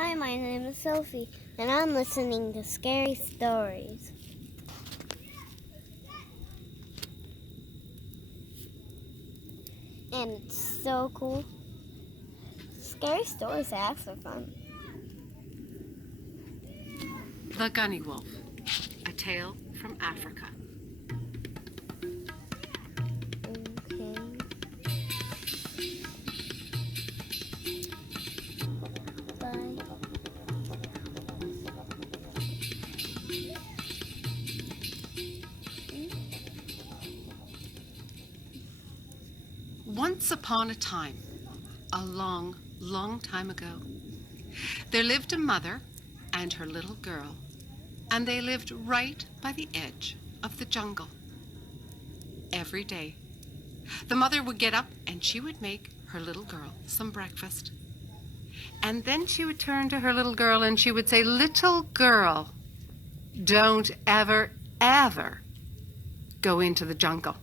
Hi, my name is Sophie, and I'm listening to scary stories. And it's so cool. Scary stories are actually fun. The Gunny Wolf, a tale from Africa. Okay. Bye. Once upon a time, a long, long time ago, there lived a mother and her little girl, and they lived right by the edge of the jungle. Every day, the mother would get up and she would make her little girl some breakfast. And then she would turn to her little girl and she would say, "Little girl, don't ever, ever go into the jungle."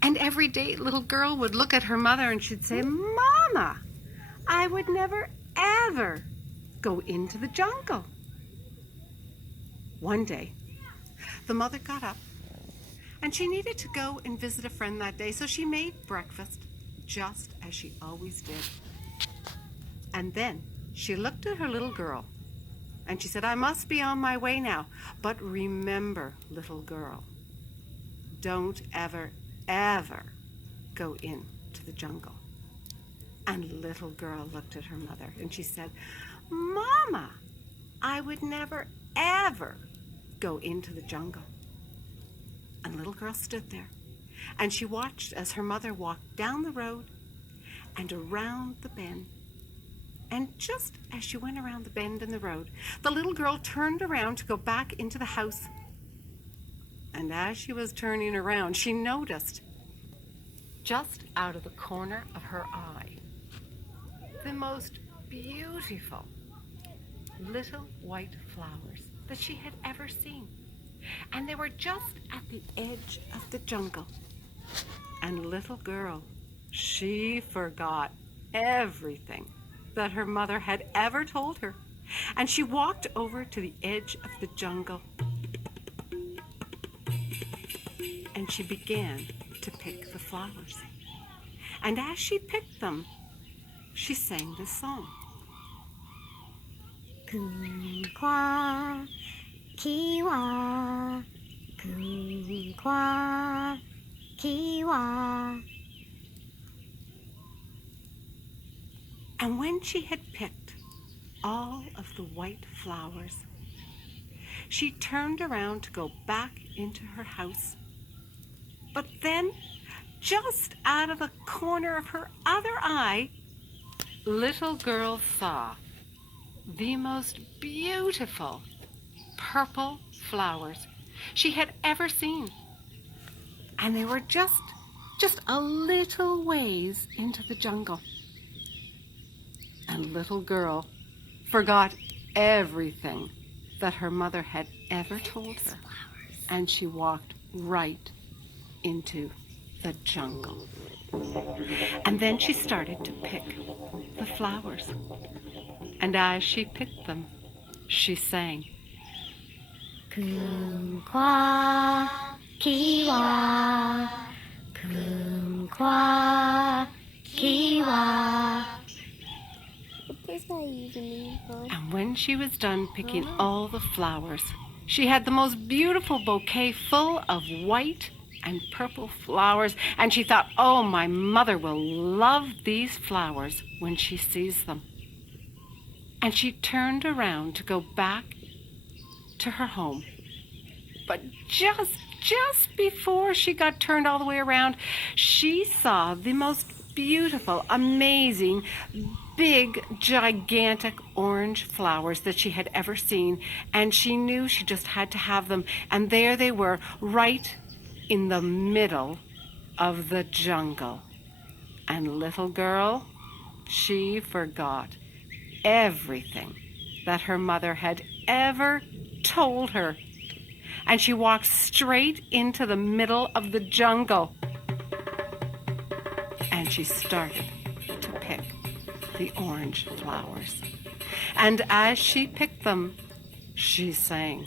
And every day, little girl would look at her mother and she'd say, "Mama, I would never, ever go into the jungle." One day, the mother got up and she needed to go and visit a friend that day, so she made breakfast just as she always did. And then she looked at her little girl and she said, "I must be on my way now. But remember, little girl, don't ever, ever go into the jungle." And little girl looked at her mother and she said, "Mama, I would never, ever go into the jungle." And little girl stood there and she watched as her mother walked down the road and around the bend. And just as she went around the bend in the road, the little girl turned around to go back into the house. And as she was turning around, she noticed, just out of the corner of her eye, the most beautiful little white flowers that she had ever seen. And they were just at the edge of the jungle. And little girl, she forgot everything that her mother had ever told her. And she walked over to the edge of the jungle. And she began to pick the flowers. And as she picked them, she sang this song. Kumquat, kiwa, kumquat, kiwa. And when she had picked all of the white flowers, she turned around to go back into her house. But then, just out of the corner of her other eye, little girl saw the most beautiful purple flowers she had ever seen. And they were just a little ways into the jungle. And little girl forgot everything that her mother had ever told her. And she walked right into the jungle. And then she started to pick the flowers. And as she picked them, she sang, Kumquat, kiwa, kumquat, kiwa. What does that even mean, huh? And when she was done picking all the flowers, she had the most beautiful bouquet full of white and purple flowers. And she thought, "Oh, my mother will love these flowers when she sees them." And she turned around to go back to her home. But just before she got turned all the way around, she saw the most beautiful, amazing, big, gigantic orange flowers that she had ever seen. And she knew she just had to have them. And there they were, right in the middle of the jungle. And little girl, she forgot everything that her mother had ever told her. And she walked straight into the middle of the jungle. And she started to pick the orange flowers. And as she picked them, she sang.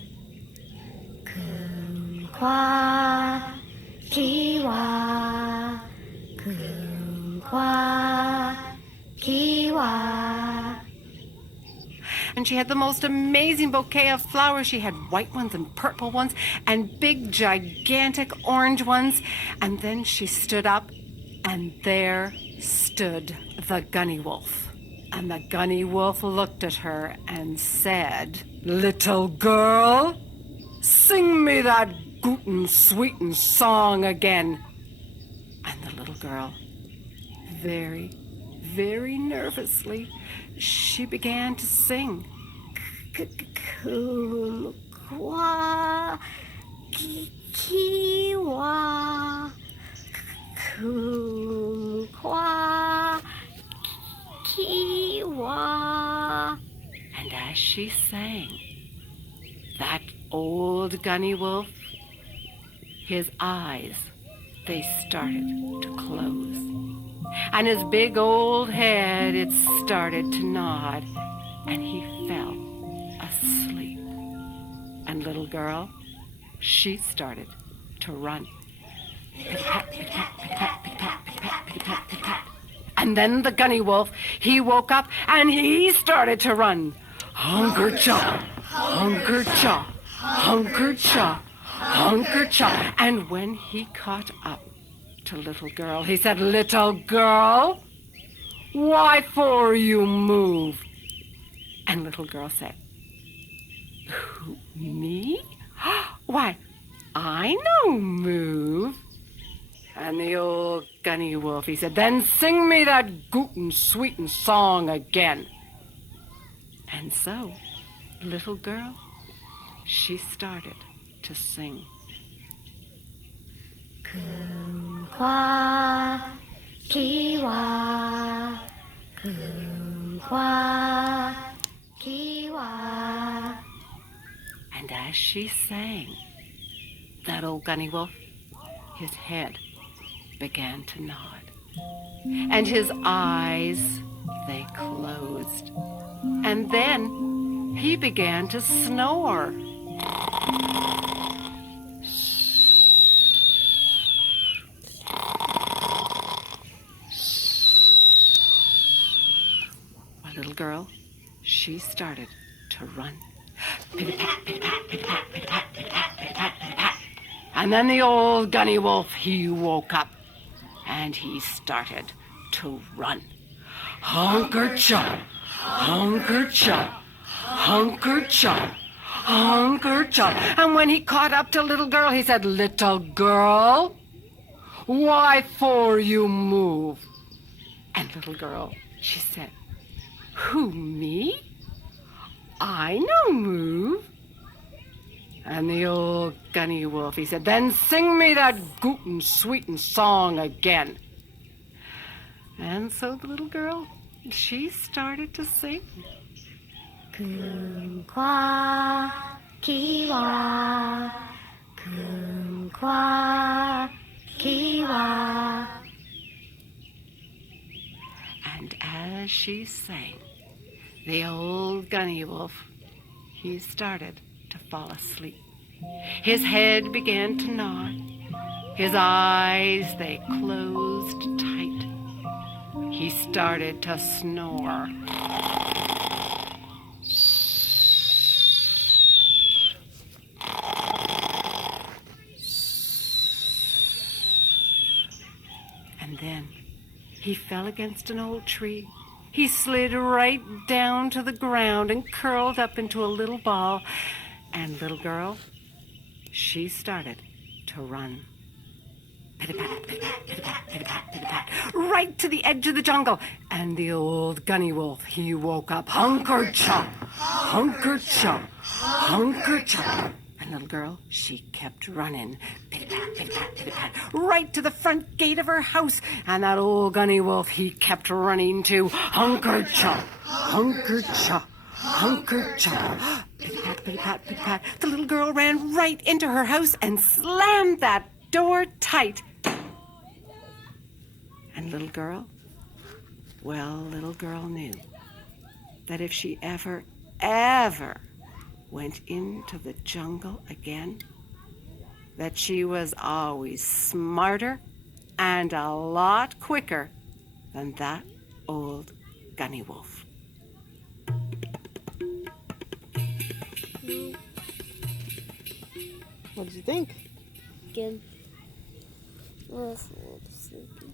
Kumquat, kiwa, kumquat, kiwa. And she had the most amazing bouquet of flowers. She had white ones and purple ones and big, gigantic orange ones. And then she stood up, and there stood the Gunny Wolf. And the Gunny Wolf looked at her and said, "Little girl, sing me that guten sweeten song again." And the little girl, very, very nervously, she began to sing. Kumquat, kiwa, kumquat, kiwa. And as she sang, that old Gunny Wolf, his eyes, they started to close. And his big old head, it started to nod, and he fell asleep. And little girl, she started to run. Pit-pat, pit-pat, pit-pat, pit-pat, pit-pat, pit-pat, pit-pat. And then the Gunny Wolf, he woke up and he started to run. Hunker-cha, hunker-cha, hunker-cha, hunker-cha. And when he caught up to little girl, he said, "Little girl, why for you move?" And little girl said, "Who, me? Why, I no move." And the old Gunny Wolf, he said, "Then sing me that guten sweeten song again." And so, little girl, she started to sing. Kumquat, kiwa, kumquat, kiwa. And as she sang, that old Gunny Wolf, his head began to nod. And his eyes, they closed. And then he began to snore. My little girl, she started to run. Pit-a-pat, pit-a-pat, pit-a-pat, pit-a-pat, pit-a-pat, pit-a-pat, pit-a-pat. And then the old Gunny Wolf, he woke up and he started to run. Hunker-cha, hunker-cha, hunker-cha, hunker-cha. And when he caught up to little girl, he said, "Little girl, why for you move?" And little girl, she said, "Who, me? I no move." And the old Gunny Wolf, he said, "Then sing me that guten sweeten song again." And so the little girl, she started to sing. Kumquat, kiwa, kumquat, kiwa. And as she sang, the old Gunny Wolf, he started to fall asleep. His head began to nod. His eyes, they closed tight. He started to snore. And then he fell against an old tree. He slid right down to the ground and curled up into a little ball. And little girl, she started to run. Pit-a-pat, pit-a-pat, pit-a-pat, pit-a-pat, pit-a-pat, right to the edge of the jungle. And the old Gunny Wolf, he woke up. Hunker-cha, hunker-cha, hunker-cha. And little girl, she kept running. Pit-a-pat, pit-a-pat, pit-a-pat, right to the front gate of her house. And that old Gunny Wolf, he kept running too. Hunker-cha, hunker-cha, hunker-cha. Pit-a-pat, pit-a-pat, pit-a-pat. The little girl ran right into her house and slammed that door tight. And little girl, well, little girl knew that if she ever went into the jungle again, that she was always smarter and a lot quicker than that old Gunny Wolf. What did you think? Good. Well, it's a little sleepy.